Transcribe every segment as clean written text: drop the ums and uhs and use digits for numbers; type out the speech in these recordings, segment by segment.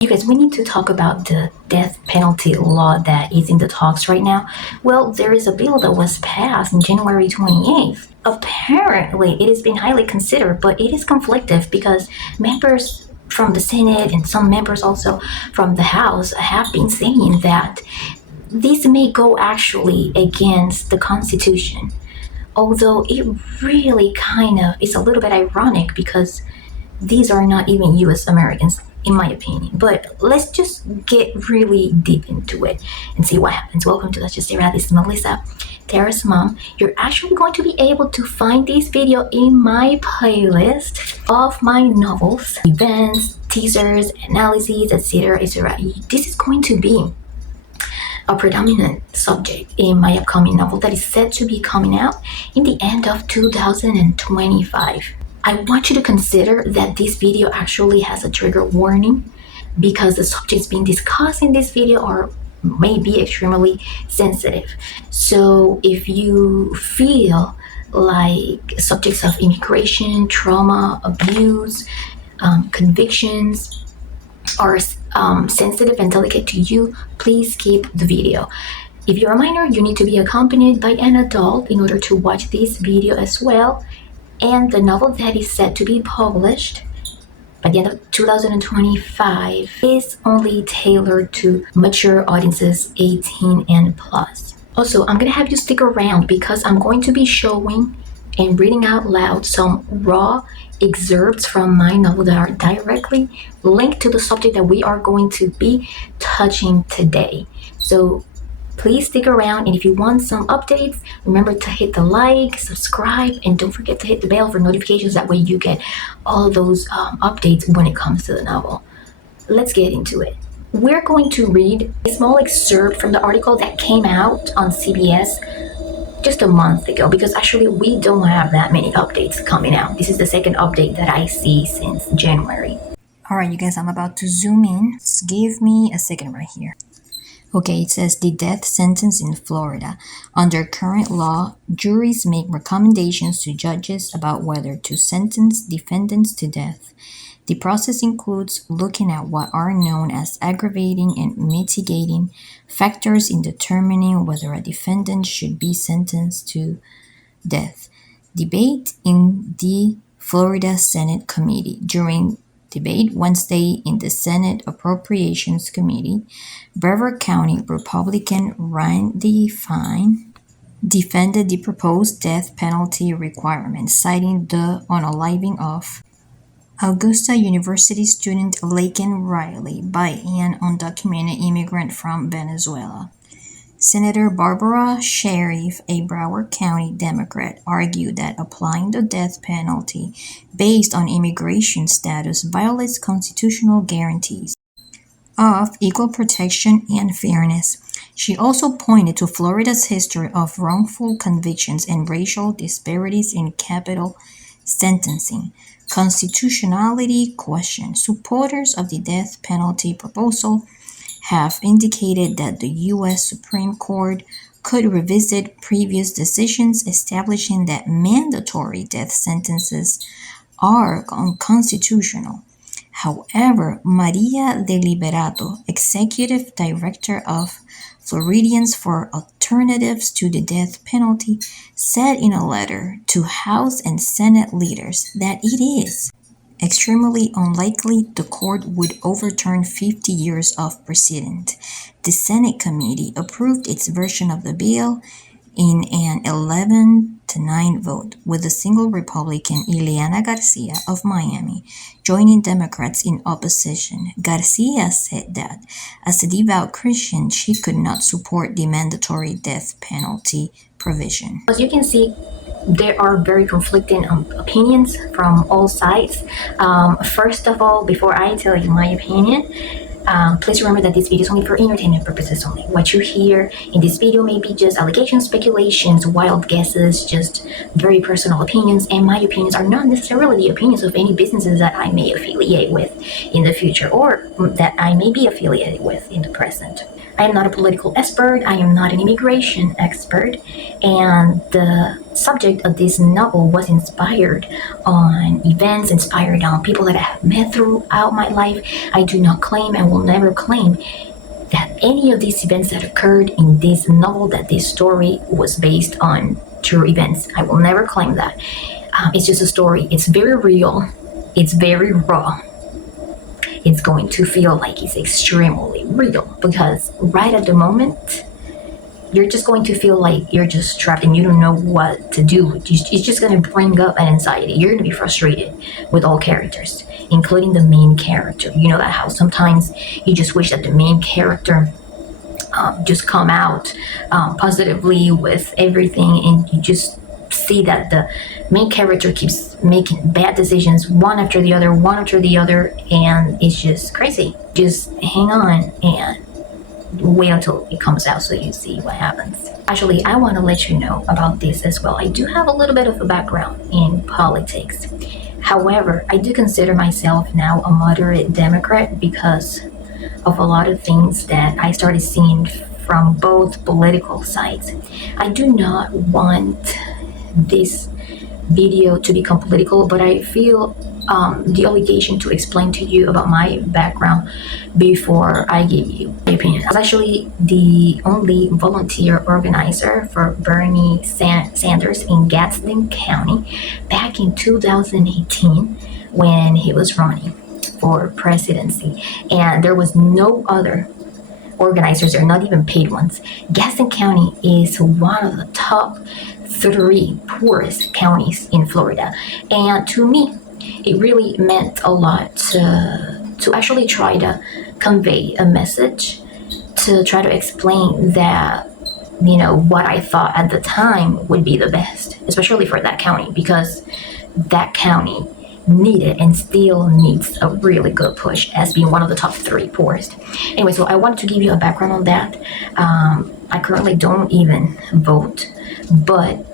You guys, we need to talk about the death penalty law that is in the talks right now. Well, there is a bill that was passed on January 28th. Apparently, it has been highly considered, but it is conflictive because members from the Senate and some members also from the House have been saying that this may go actually against the Constitution. Although it really kind of is a little bit ironic because these are not even US Americans, in my opinion. But let's just get really deep into it and see what happens. Welcome to Let's Just Say That. This is Melissa, Tara's mom. You're actually going to be able to find this video in my playlist of my novels, events, teasers, analyses, etc., etc. This is going to be a predominant subject in my upcoming novel that is set to be coming out in the end of 2025. I want you to consider that this video actually has a trigger warning because the subjects being discussed in this video may be extremely sensitive. So if you feel like subjects of immigration, trauma, abuse, convictions are sensitive and delicate to you, please skip the video. If you're a minor, you need to be accompanied by an adult in order to watch this video as well. And the novel that is set to be published by the end of 2025 is only tailored to mature audiences 18 and plus. Also, I'm going to have you stick around because I'm going to be showing and reading out loud some raw excerpts from my novel that are directly linked to the subject that we are going to be touching today. So please stick around, and if you want some updates, remember to hit the like, subscribe, and don't forget to hit the bell for notifications. That way you get all those updates when it comes to the novel. Let's get into it. We're going to read a small excerpt from the article that came out on CBS just a month ago, because actually we don't have that many updates coming out. This is the second update that I see since January. All right, you guys, I'm about to zoom in. Just give me a second right here. Okay, it says the death sentence in Florida. Under current law, juries make recommendations to judges about whether to sentence defendants to death. The process includes looking at what are known as aggravating and mitigating factors in determining whether a defendant should be sentenced to death. Debate in the Florida Senate Committee. During debate Wednesday in the Senate Appropriations Committee, Brevard County Republican Randy Fine defended the proposed death penalty requirement, citing the unaliving of Augusta University student Laken Riley by an undocumented immigrant from Venezuela. Senator Barbara Sheriff, a Broward County Democrat, argued that applying the death penalty based on immigration status violates constitutional guarantees of equal protection and fairness. She also pointed to Florida's history of wrongful convictions and racial disparities in capital sentencing. Constitutionality question. Supporters of the death penalty proposal have indicated that the U.S. Supreme Court could revisit previous decisions establishing that mandatory death sentences are unconstitutional. However, Maria de Liberato, executive director of Floridians for Alternatives to the Death Penalty, said in a letter to House and Senate leaders that it is extremely unlikely the court would overturn 50 years of precedent. The Senate committee approved its version of the bill in an 11-9 vote, with a single Republican, Ileana Garcia of Miami, joining Democrats in opposition. Garcia said that, as a devout Christian, she could not support the mandatory death penalty provision. As you can see, there are very conflicting opinions from all sides. First of all, before I tell you my opinion, please remember that this video is only for entertainment purposes only. What you hear in this video may be just allegations, speculations, wild guesses, just very personal opinions, and my opinions are not necessarily the opinions of any businesses that I may affiliate with in the future or that I may be affiliated with in the present. I am not a political expert, I am not an immigration expert, and the subject of this novel was inspired on events, inspired on people that I have met throughout my life. I do not claim and will never claim that any of these events that occurred in this novel, that this story was based on true events. I will never claim that. It's just a story. It's very real. It's very raw. It's going to feel like it's extremely real because right at the moment, you're just going to feel like you're just trapped and you don't know what to do. It's just going to bring up an anxiety. You're going to be frustrated with all characters, including the main character. You know that how sometimes you just wish that the main character just come out positively with everything, and you just see that the main character keeps making bad decisions one after the other, and it's just crazy. Just hang on and wait until it comes out so you see what happens. Actually, I want to let you know about this as well. I do have a little bit of a background in politics. However, I do consider myself now a moderate Democrat because of a lot of things that I started seeing from both political sides. I do not want this video to become political, but I feel the obligation to explain to you about my background before I give you my opinion. I was actually the only volunteer organizer for Bernie Sanders in Gadsden County back in 2018 when he was running for presidency, and there was no other organizers or not even paid ones. Gadsden County is one of the top 3 poorest counties in Florida, and to me it really meant a lot to actually try to convey a message, to try to explain that, you know, what I thought at the time would be the best, especially for that county, because that county needed and still needs a really good push as being one of the top 3 poorest. Anyway, so I wanted to give you a background on that. I currently don't even vote, but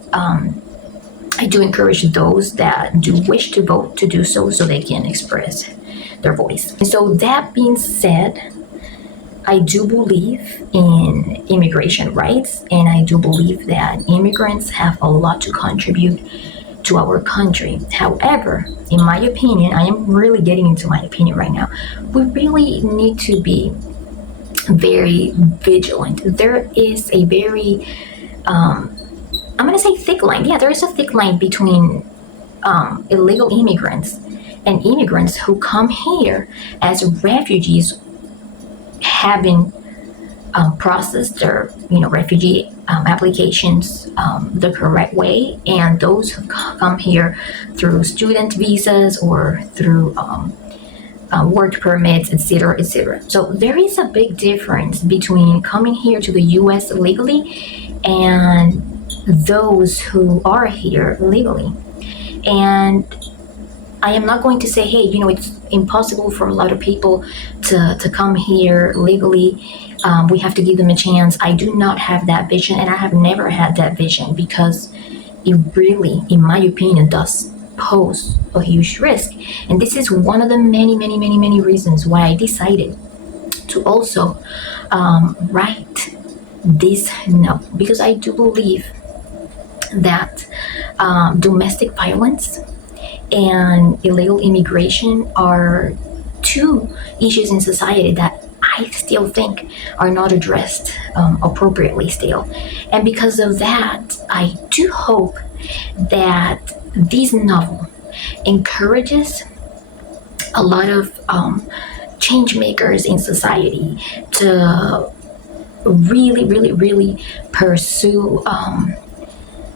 I do encourage those that do wish to vote to do so they can express their voice. And so that being said, I do believe in immigration rights, and I do believe that immigrants have a lot to contribute to our country. However, in my opinion, I am really getting into my opinion right now, we really need to be very vigilant. There is a very I'm going to say thick line. Yeah, there is a thick line between illegal immigrants and immigrants who come here as refugees, having processed their refugee applications the correct way, and those who come here through student visas or through work permits, etc., etc. So there is a big difference between coming here to the U.S. legally and those who are here legally. And I am not going to say, hey, it's impossible for a lot of people to come here legally. We have to give them a chance. I do not have that vision, and I have never had that vision, because it really, in my opinion, does pose a huge risk. And this is one of the many reasons why I decided to also write this note, because I do believe that domestic violence and illegal immigration are 2 issues in society that I still think are not addressed appropriately still. And because of that, I do hope that this novel encourages a lot of change makers in society to really pursue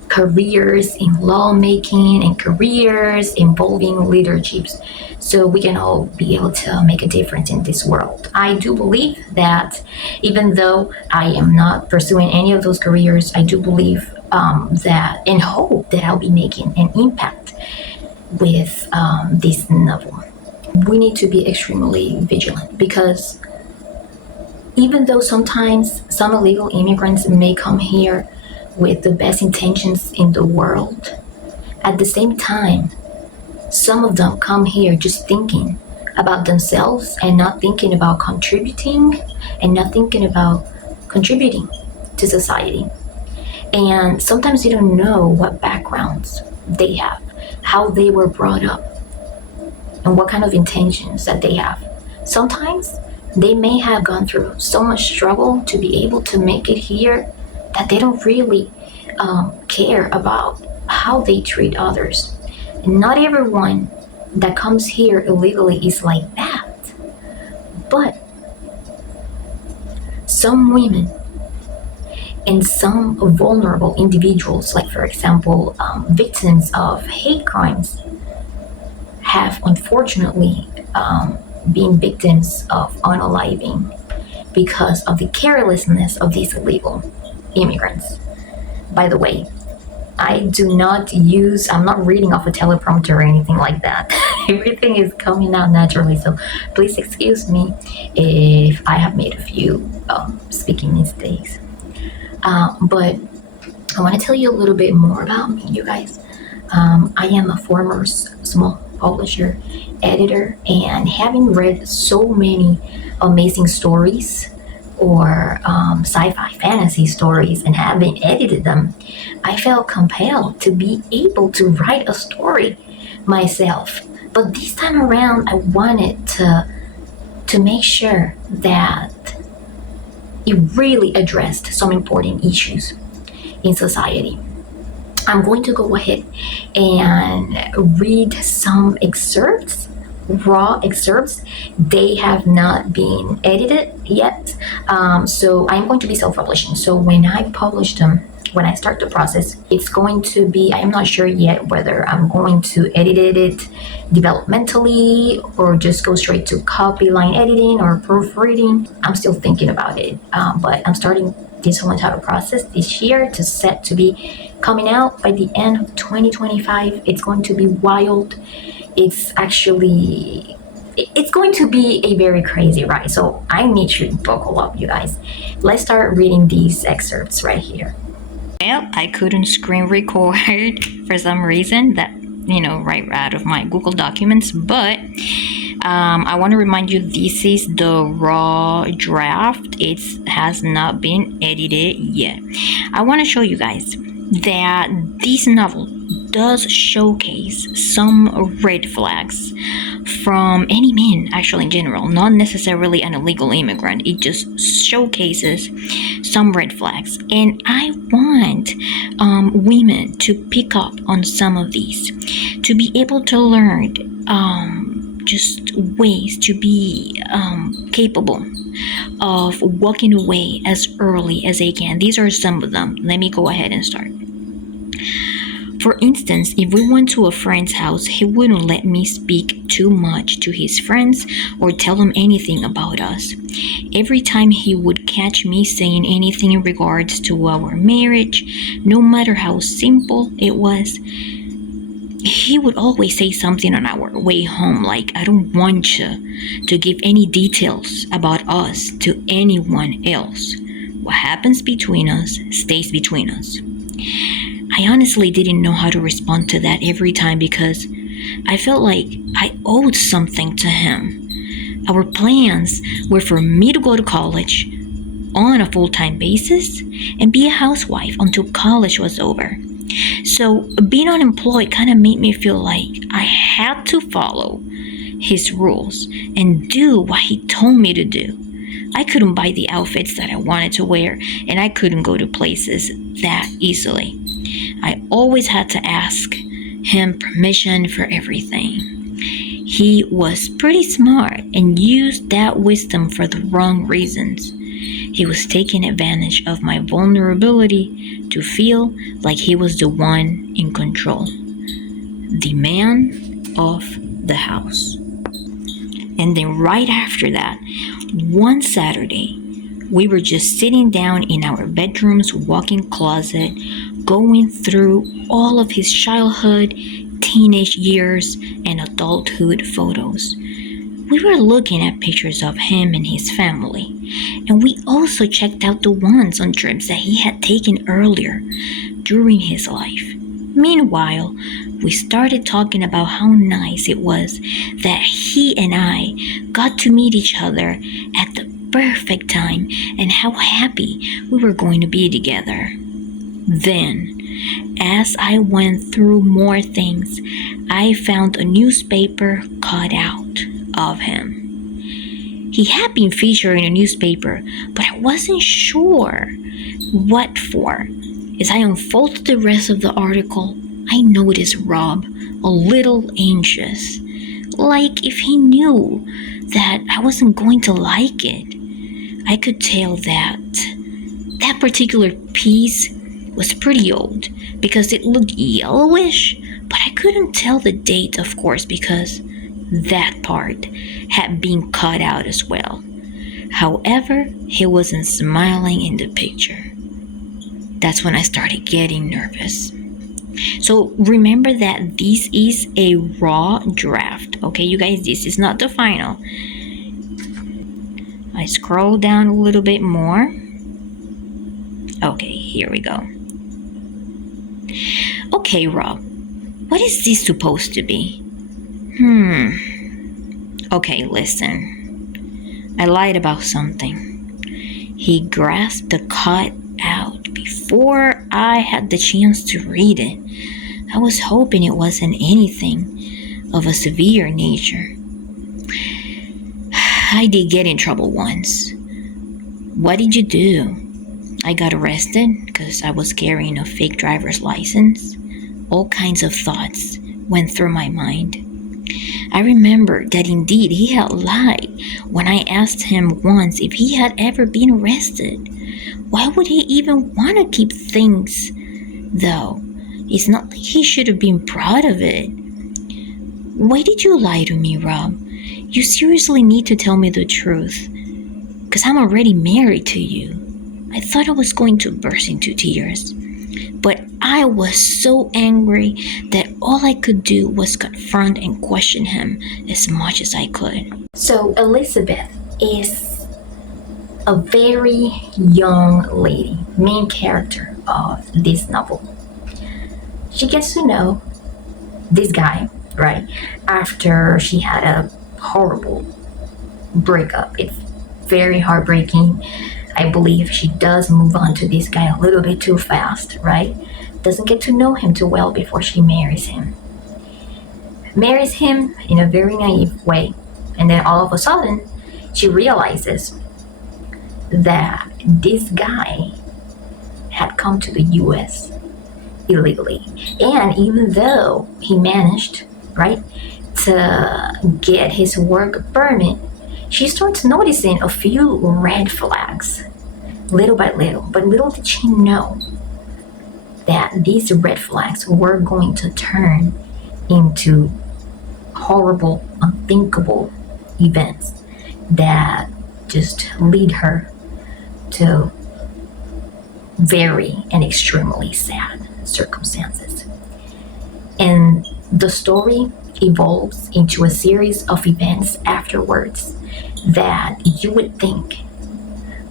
careers in lawmaking and careers involving leaderships, so we can all be able to make a difference in this world. I do believe that even though I am not pursuing any of those careers, I do believe that and hope that I'll be making an impact with this novel. We need to be extremely vigilant, because even though sometimes some illegal immigrants may come here with the best intentions in the world, at the same time, some of them come here just thinking about themselves and not thinking about contributing to society. And sometimes you don't know what backgrounds they have, how they were brought up, and what kind of intentions that they have. Sometimes they may have gone through so much struggle to be able to make it here that they don't really care about how they treat others. And not everyone that comes here illegally is like that. But some women and some vulnerable individuals, like for example, victims of hate crimes, have unfortunately been victims of unaliving because of the carelessness of these illegal immigrants. By the way, I'm not reading off a teleprompter or anything like that. Everything is coming out naturally, so please excuse me if I have made a few speaking mistakes. But I want to tell you a little bit more about me, you guys. I am a former small publisher, editor, and having read so many amazing stories or sci-fi fantasy stories and having edited them, I felt compelled to be able to write a story myself. But this time around, I wanted to make sure that it really addressed some important issues in society. I'm going to go ahead and read some excerpts, raw excerpts. They have not been edited yet. So I'm going to be self-publishing. So when I publish them, when I start the process, it's going to be, I am not sure yet whether I'm going to edit it developmentally or just go straight to copy line editing or proofreading. I'm still thinking about it, but I'm starting this whole entire process this year to set to be coming out by the end of 2025. It's going to be wild. It's going to be a very crazy ride. So I need you to buckle up, you guys. Let's start reading these excerpts right here. Well, I couldn't screen record for some reason, that, right out of my Google Documents, but I want to remind you, this is the raw draft. It has not been edited yet. I want to show you guys that this novel does showcase some red flags from any man, actually, in general, not necessarily an illegal immigrant. It just showcases some red flags, and I want women to pick up on some of these, to be able to learn just ways to be capable of walking away as early as they can. These are some of them. Let me go ahead and start. For instance, if we went to a friend's house, he wouldn't let me speak too much to his friends or tell them anything about us. Every time he would catch me saying anything in regards to our marriage, no matter how simple it was, he would always say something on our way home, like, I don't want you to give any details about us to anyone else. What happens between us stays between us. I honestly didn't know how to respond to that every time because I felt like I owed something to him. Our plans were for me to go to college on a full-time basis and be a housewife until college was over. So being unemployed kind of made me feel like I had to follow his rules and do what he told me to do. I couldn't buy the outfits that I wanted to wear, and I couldn't go to places that easily. I always had to ask him permission for everything. He was pretty smart and used that wisdom for the wrong reasons. He was taking advantage of my vulnerability to feel like he was the one in control, the man of the house. And then right after that, one Saturday, we were just sitting down in our bedroom's walk-in closet, going through all of his childhood, teenage years, and adulthood photos. We were looking at pictures of him and his family, and we also checked out the ones on trips that he had taken earlier during his life. Meanwhile, we started talking about how nice it was that he and I got to meet each other at the perfect time and how happy we were going to be together. Then, as I went through more things, I found a newspaper cut out of him. He had been featured in a newspaper, but I wasn't sure what for. As I unfolded the rest of the article, I noticed Rob a little anxious, like if he knew that I wasn't going to like it. I could tell that that particular piece was pretty old because it looked yellowish, but I couldn't tell the date, of course, because that part had been cut out as well. However, he wasn't smiling in the picture. That's when I started getting nervous. So remember that this is a raw draft, okay, you guys? This is not the final. I scroll down a little bit more. Okay, here we go. Okay, Rob, what is this supposed to be? Okay, listen. I lied about something. He grasped the cut out before I had the chance to read it. I was hoping it wasn't anything of a severe nature. I did get in trouble once. What did you do? I got arrested because I was carrying a fake driver's license. All kinds of thoughts went through my mind. I remember that indeed he had lied when I asked him once if he had ever been arrested. Why would he even want to keep things, though? It's not like he should have been proud of it. Why did you lie to me, Rob? You seriously need to tell me the truth, because I'm already married to you. I thought I was going to burst into tears, but I was so angry that all I could do was confront and question him as much as I could. So Elizabeth is a very young lady, main character of this novel. She gets to know this guy, right, after she had a horrible breakup. It's very heartbreaking. I believe she does move on to this guy a little bit too fast, right? Doesn't get to know him too well before she marries him. Marries him in a very naive way. And then all of a sudden, she realizes that this guy had come to the U.S. illegally. And even though he managed, right, to get his work permit, she starts noticing a few red flags, little by little. But little did she know that these red flags were going to turn into horrible, unthinkable events that just lead her to very and extremely sad circumstances. And the story evolves into a series of events afterwards that you would think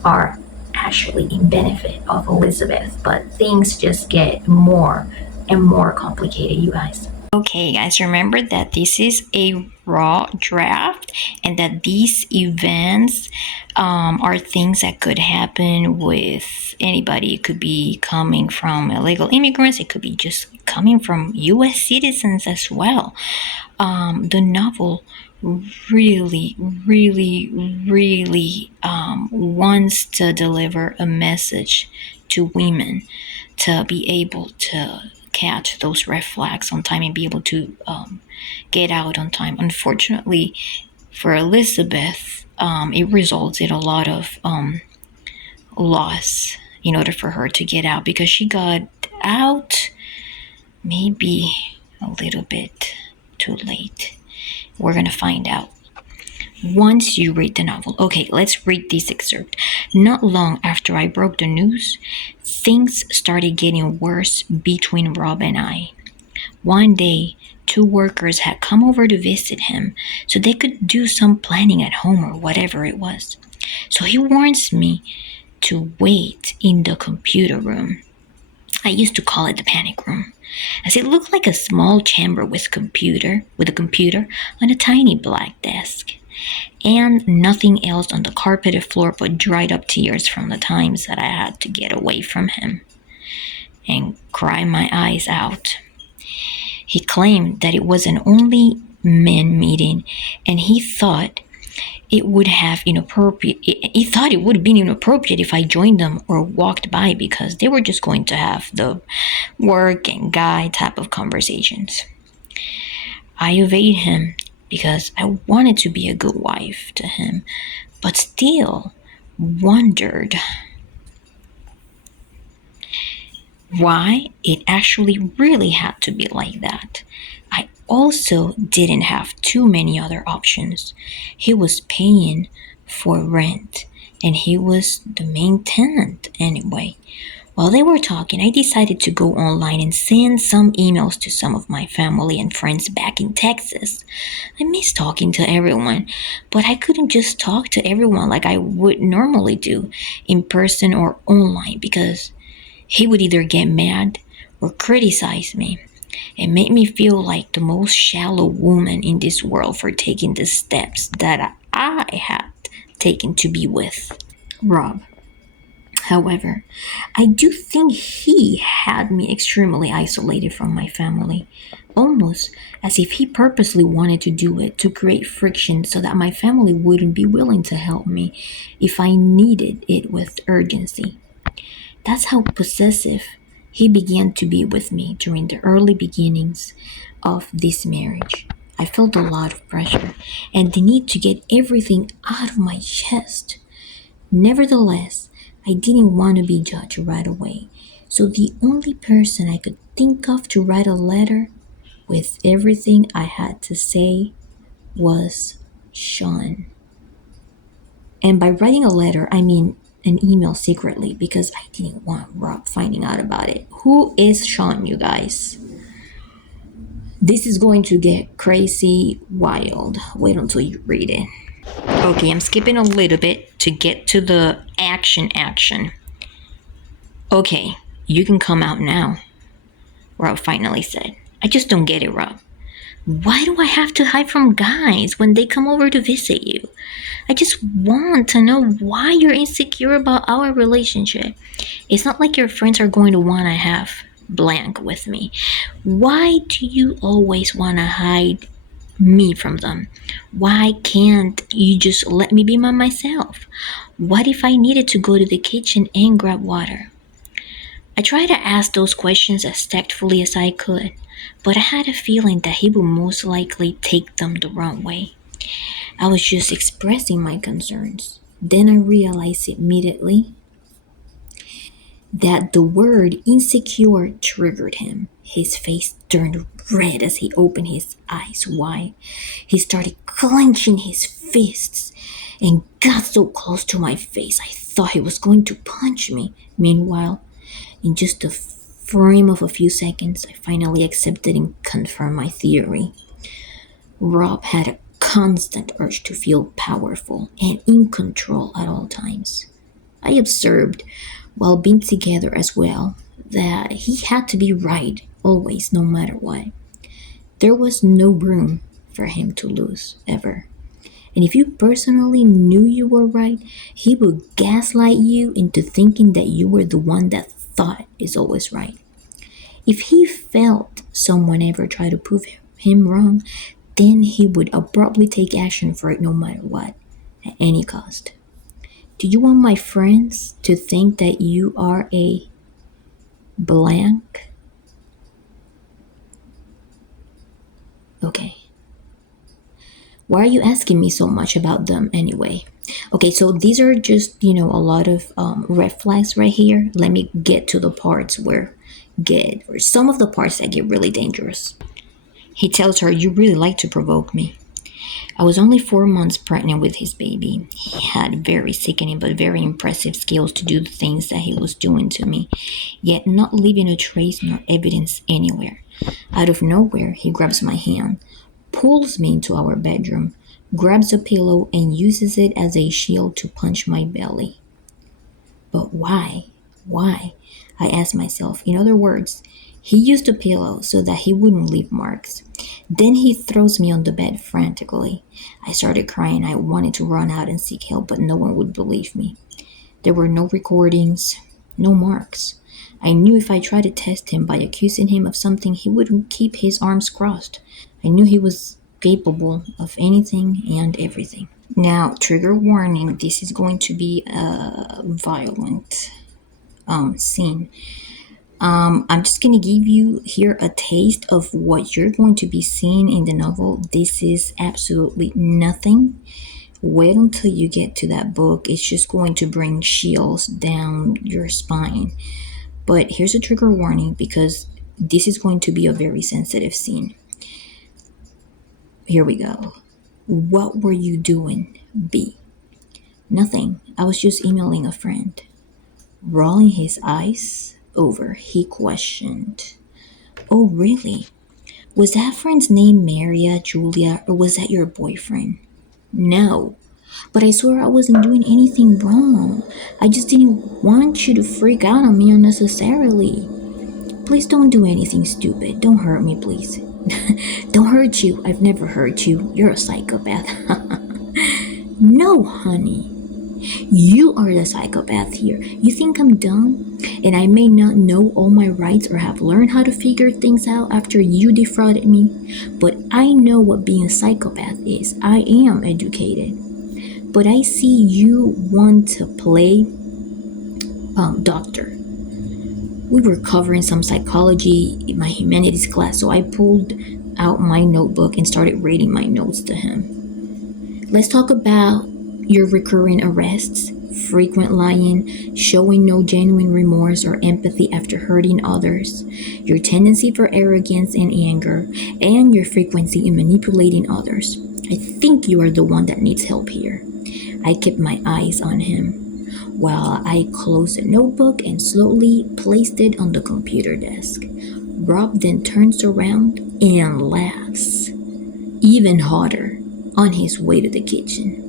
are actually in benefit of Elizabeth, but things just get more and more complicated, you guys. Okay, guys, remember that this is a raw draft and that these events are things that could happen with anybody. It could be coming from illegal immigrants. It could be just coming from U.S. citizens as well. The novel really wants to deliver a message to women to be able to catch those red flags on time and be able to get out on time. Unfortunately for Elizabeth, it results in a lot of loss in order for her to get out, because she got out maybe a little bit too late. We're going to find out once you read the novel. Okay, let's read this excerpt. Not long after I broke the news, things started getting worse between Rob and I. One day, 2 workers had come over to visit him so they could do some planning at home or whatever it was. So he warns me to wait in the computer room. I used to call it the panic room, as it looked like a small chamber with a computer on a tiny black desk, and nothing else on the carpeted floor but dried up tears from the times that I had to get away from him. and cry my eyes out. He claimed that it was an only men meeting, and he thought it would have inappropriate. He thought it would have been inappropriate if I joined them or walked by because they were just going to have the work and guy type of conversations. I obeyed him because I wanted to be a good wife to him, but still wondered why it actually really had to be like that. I also didn't have too many other options. He was paying for rent, and he was the main tenant anyway. While they were talking, I decided to go online and send some emails to some of my family and friends back in Texas. I miss talking to everyone, but I couldn't just talk to everyone like I would normally do in person or online because he would either get mad or criticize me and make me feel like the most shallow woman in this world for taking the steps that I had taken to be with Rob. However, I do think he had me extremely isolated from my family, almost as if he purposely wanted to do it to create friction so that my family wouldn't be willing to help me if I needed it with urgency. That's how possessive he began to be with me during the early beginnings of this marriage. I felt a lot of pressure and the need to get everything out of my chest. Nevertheless, I didn't want to be judged right away, so the only person I could think of to write a letter with everything I had to say was Sean. And by writing a letter, I mean an email secretly because I didn't want Rob finding out about it. Who is Sean, you guys? This is going to get crazy wild. Wait until you read it. Okay, I'm skipping a little bit to get to the action. Okay, you can come out now, Rob finally said. I just don't get it, Rob. Why do I have to hide from guys when they come over to visit you? I just want to know why you're insecure about our relationship. It's not like your friends are going to want to have blank with me. Why do you always want to hide me from them? Why can't you just let me be by myself? What if I needed to go to the kitchen and grab water? I tried to ask those questions as tactfully as I could, but I had a feeling that he would most likely take them the wrong way. I was just expressing my concerns. Then I realized immediately that the word insecure triggered him. His face turned red as he opened his eyes wide. He started clenching his fists and got so close to my face I thought he was going to punch me. Meanwhile, in just a frame of a few seconds, I finally accepted and confirmed my theory. Rob had a constant urge to feel powerful and in control at all times. I observed, while being together as well, that he had to be right always, no matter what. There was no room for him to lose, ever. And if you personally knew you were right, he would gaslight you into thinking that you were the one that thought is always right. If he felt someone ever tried to prove him wrong, then he would abruptly take action for it no matter what, at any cost. Do you want my friends to think that you are a blank? Okay. Why are you asking me so much about them anyway? Okay, so these are just, a lot of red flags right here. Let me get to the parts or some of the parts that get really dangerous. He tells her, "You really like to provoke me." I was only 4 months pregnant with his baby. He had very sickening but very impressive skills to do the things that he was doing to me, yet not leaving a trace nor evidence anywhere. Out of nowhere, he grabs my hand, pulls me into our bedroom, grabs a pillow, and uses it as a shield to punch my belly. But why? Why? I asked myself. In other words, he used a pillow so that he wouldn't leave marks. Then he throws me on the bed frantically. I started crying. I wanted to run out and seek help, but no one would believe me. There were no recordings, no marks. I knew if I tried to test him by accusing him of something, he wouldn't keep his arms crossed. I knew he was capable of anything and everything. Now, trigger warning, this is going to be a violent scene. I'm just going to give you here a taste of what you're going to be seeing in the novel. This is absolutely nothing. Wait until you get to that book. It's just going to bring chills down your spine. But here's a trigger warning because this is going to be a very sensitive scene. Here we go. What were you doing, B? Nothing. I was just emailing a friend. Rolling his eyes over, he questioned. Oh, really? Was that friend's name Maria, Julia, or was that your boyfriend? No, but I swear I wasn't doing anything wrong. I just didn't want you to freak out on me unnecessarily. Please don't do anything stupid. Don't hurt me, please. Don't hurt you. I've never hurt you. You're a psychopath. No, honey. You are the psychopath here. You think I'm dumb? And I may not know all my rights or have learned how to figure things out after you defrauded me, but I know what being a psychopath is. I am educated. But I see you want to play doctor. We were covering some psychology in my humanities class, so I pulled out my notebook and started reading my notes to him. Let's talk about your recurring arrests, frequent lying, showing no genuine remorse or empathy after hurting others, your tendency for arrogance and anger, and your frequency in manipulating others. I think you are the one that needs help here. I kept my eyes on him while I closed the notebook and slowly placed it on the computer desk. Rob then turns around and laughs, even harder, on his way to the kitchen.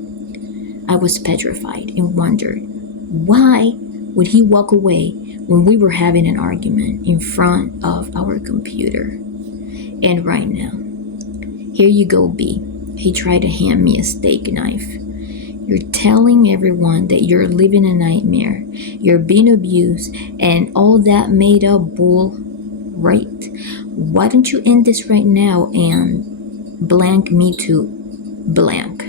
I was petrified and wondered, why would he walk away when we were having an argument in front of our computer? And right now, here you go, B. He tried to hand me a steak knife. You're telling everyone that you're living a nightmare, you're being abused, and all that made up bull, right? Why don't you end this right now and blank me to blank?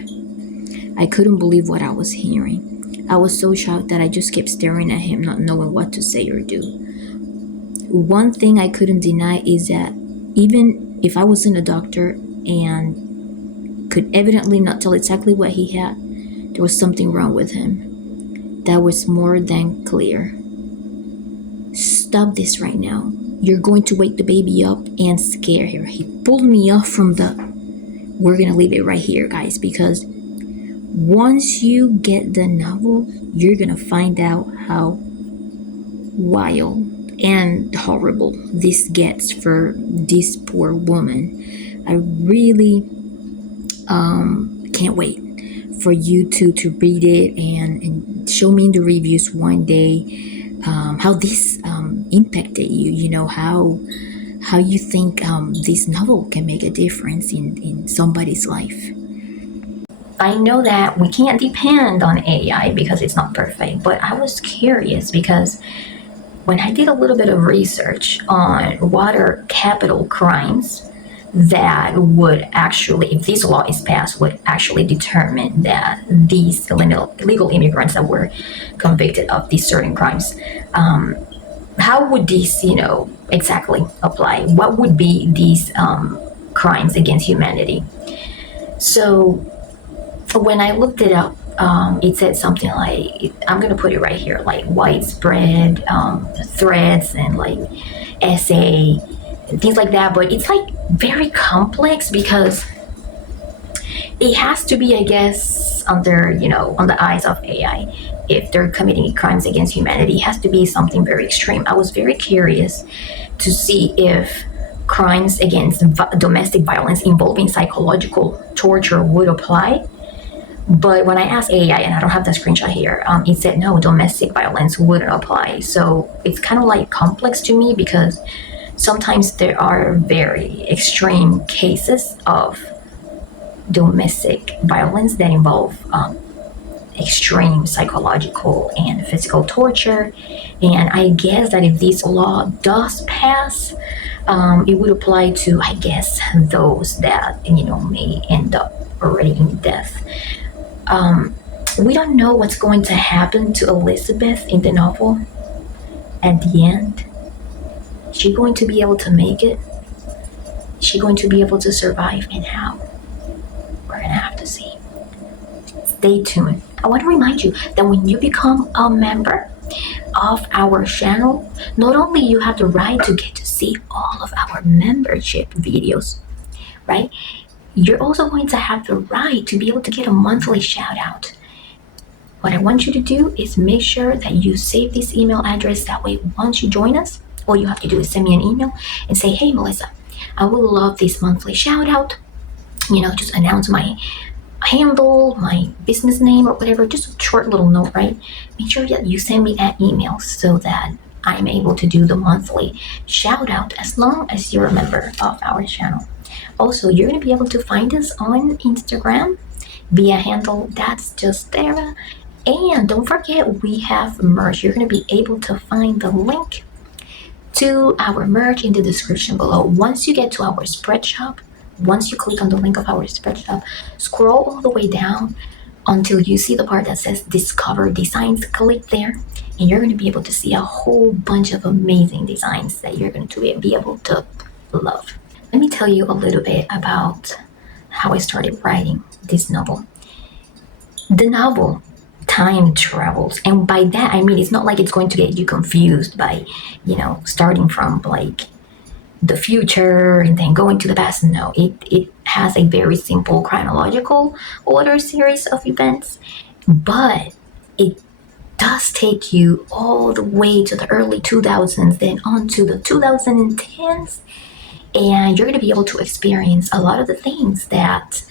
I couldn't believe what I was hearing. I was so shocked that I just kept staring at him, not knowing what to say or do. One thing I couldn't deny is that even if I wasn't a doctor and could evidently not tell exactly what he had, there was something wrong with him. That was more than clear. Stop this right now. You're going to wake the baby up and scare her. He pulled me off from we're going to leave it right here, guys, because once you get the novel, you're going to find out how wild and horrible this gets for this poor woman. I really can't wait for you to read it and show me in the reviews one day how this impacted you, how you think this novel can make a difference in somebody's life. I know that we can't depend on AI because it's not perfect, but I was curious because when I did a little bit of research on what are capital crimes that would actually, if this law is passed, would actually determine that these illegal immigrants that were convicted of these certain crimes, how would these, exactly apply? What would be these crimes against humanity? So when I looked it up, it said something like, I'm going to put it right here, like widespread threats and like essay, things like that. But it's like very complex because it has to be, I guess, under, on the eyes of AI. If they're committing crimes against humanity, it has to be something very extreme. I was very curious to see if crimes against domestic violence involving psychological torture would apply. But when I asked AI, and I don't have the screenshot here, it said no, domestic violence wouldn't apply. So it's kind of like complex to me because sometimes there are very extreme cases of domestic violence that involve extreme psychological and physical torture. And I guess that if this law does pass, it would apply to, I guess, those that, may end up already in death. We don't know what's going to happen to Elizabeth in the novel at the end. Is she going to be able to make it? Is she going to be able to survive, and how? We're going to have to see. Stay tuned. I want to remind you that when you become a member of our channel, not only you have the right to get to see all of our membership videos, right? You're also going to have the right to be able to get a monthly shout out. What I want you to do is make sure that you save this email address. That way, once you join us, all you have to do is send me an email and say, hey, Melissa, I would love this monthly shout out. Just announce my handle, my business name, or whatever, just a short little note, right? Make sure that you send me that email so that I'm able to do the monthly shout out as long as you're a member of our channel. Also, you're going to be able to find us on Instagram via handle that's just there. And don't forget, we have merch. You're going to be able to find the link to our merch in the description below. Once you get to our spread shop, once you click on the link of our spread shop, scroll all the way down until you see the part that says Discover Designs. Click there, and you're going to be able to see a whole bunch of amazing designs that you're going to be able to love. Let me tell you a little bit about how I started writing this novel. The novel time travels, and by that I mean it's not like it's going to get you confused by, starting from like the future and then going to the past. No, it has a very simple chronological order series of events, but it does take you all the way to the early 2000s, then on to the 2010s, and you're going to be able to experience a lot of the things that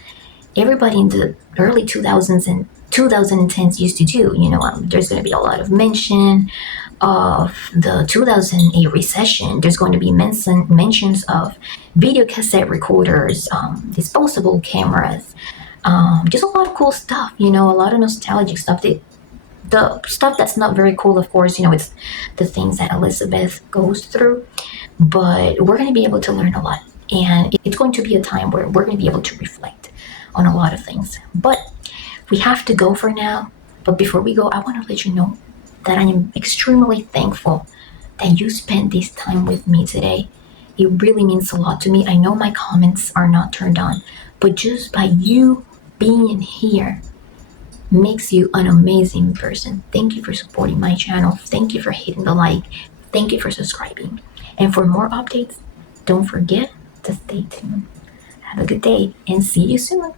everybody in the early 2000s and 2010s used to do. There's going to be a lot of mention of the 2008 recession. There's going to be mentions of video cassette recorders, disposable cameras, just a lot of cool stuff, a lot of nostalgic stuff. The stuff that's not very cool, of course, it's the things that Elizabeth goes through, but we're going to be able to learn a lot, and it's going to be a time where we're going to be able to reflect on a lot of things. But we have to go for now. But before we go, I want to let you know that I am extremely thankful that you spent this time with me today. It really means a lot to me. I know my comments are not turned on, but just by you being here makes you an amazing person. Thank you for supporting my channel. Thank you for hitting the like. Thank you for subscribing. And for more updates, don't forget to stay tuned. Have a good day and see you soon.